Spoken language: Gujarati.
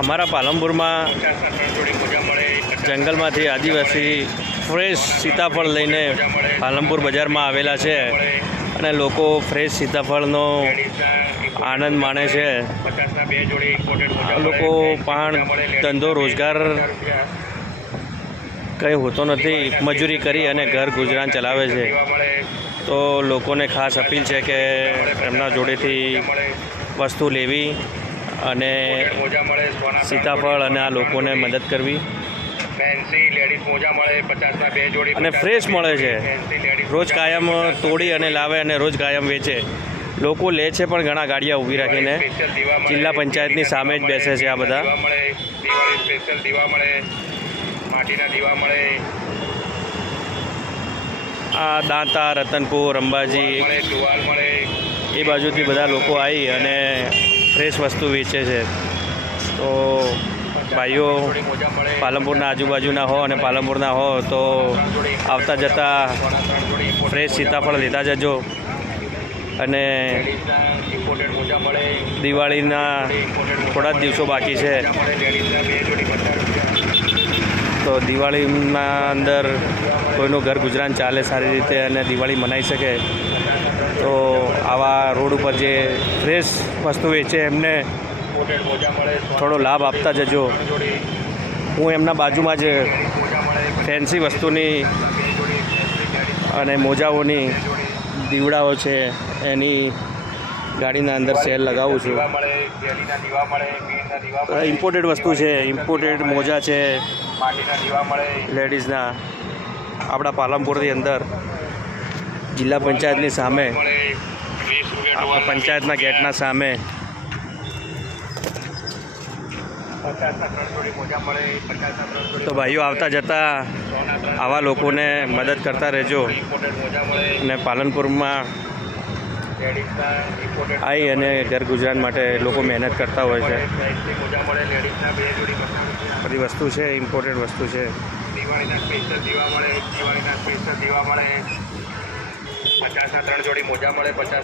અમારા પાલનપુરમાં જંગલમાંથી આદિવાસી ફ્રેશ સીતાફળ લઈને પાલનપુર બજારમાં આવેલા છે અને લોકો ફ્રેશ સીતાફળનો આનંદ માણે છે. આ લોકો પણ ધંધો રોજગાર કંઈ હોતો નથી, મજૂરી કરી અને ઘર ગુજરાન ચલાવે છે. તો લોકોને ખાસ અપીલ છે કે એમના જોડેથી વસ્તુ લેવી અને સીતાફળ અને આ લોકોને મદદ કરવી. અને ફ્રેશ મળે છે, રોજ કાયમ તોડી અને લાવે અને રોજ કાયમ વેચે. લોકો લે છે પણ ઘણા ગાડીયા ઊભી રાખીને જિલ્લા પંચાયતની સામે જ બેસે છે. આ બધા આ દાંતા, રતનપુર, અંબાજી એ બાજુથી બધા લોકો આવી અને ફ્રેશ વસ્તુ વેચે છે. તો ભાઈઓ પાલનપુરના આજુબાજુના હો અને પાલનપુરના હો તો આવતા જતાં ફ્રેશ સીતાફળ લેતા જજો. અને દિવાળીના થોડા જ દિવસો બાકી છે, તો દિવાળીના અંદર કોઈનું ઘર ગુજરાન ચાલે સારી રીતે અને દિવાળી મનાઈ શકે, તો આવા રોડ ઉપર જે ફ્રેશ વસ્તુ વેચે એમને થોડો લાભ આપતા જજો. હું એમના બાજુમાં જ ફેન્સી વસ્તુની અને મોજાઓની દીવડાઓ છે એની ગાડીના અંદર સેલ લગાવું છું. ઇમ્પોર્ટેડ વસ્તુ છે, ઇમ્પોર્ટેડ મોજા છે લેડીઝના. આપણા પાલનપુરની અંદર જિલ્લા પંચાયતની સામે, આપણા પંચાયતના ગેટના સામે તો ભાઈઓ આવતા જતાં આવા લોકોને મદદ કરતા રહેજો. અને પાલનપુરમાં આવી અને ઘર ગુજરાન માટે લોકો મહેનત કરતા હોય છે. બધી વસ્તુ છે, ઇમ્પોર્ટેડ વસ્તુ છે. દિવાળીના સ્પેશિયલ દીવા મળે, 50ના 3 જોડી મોજા મળે, 50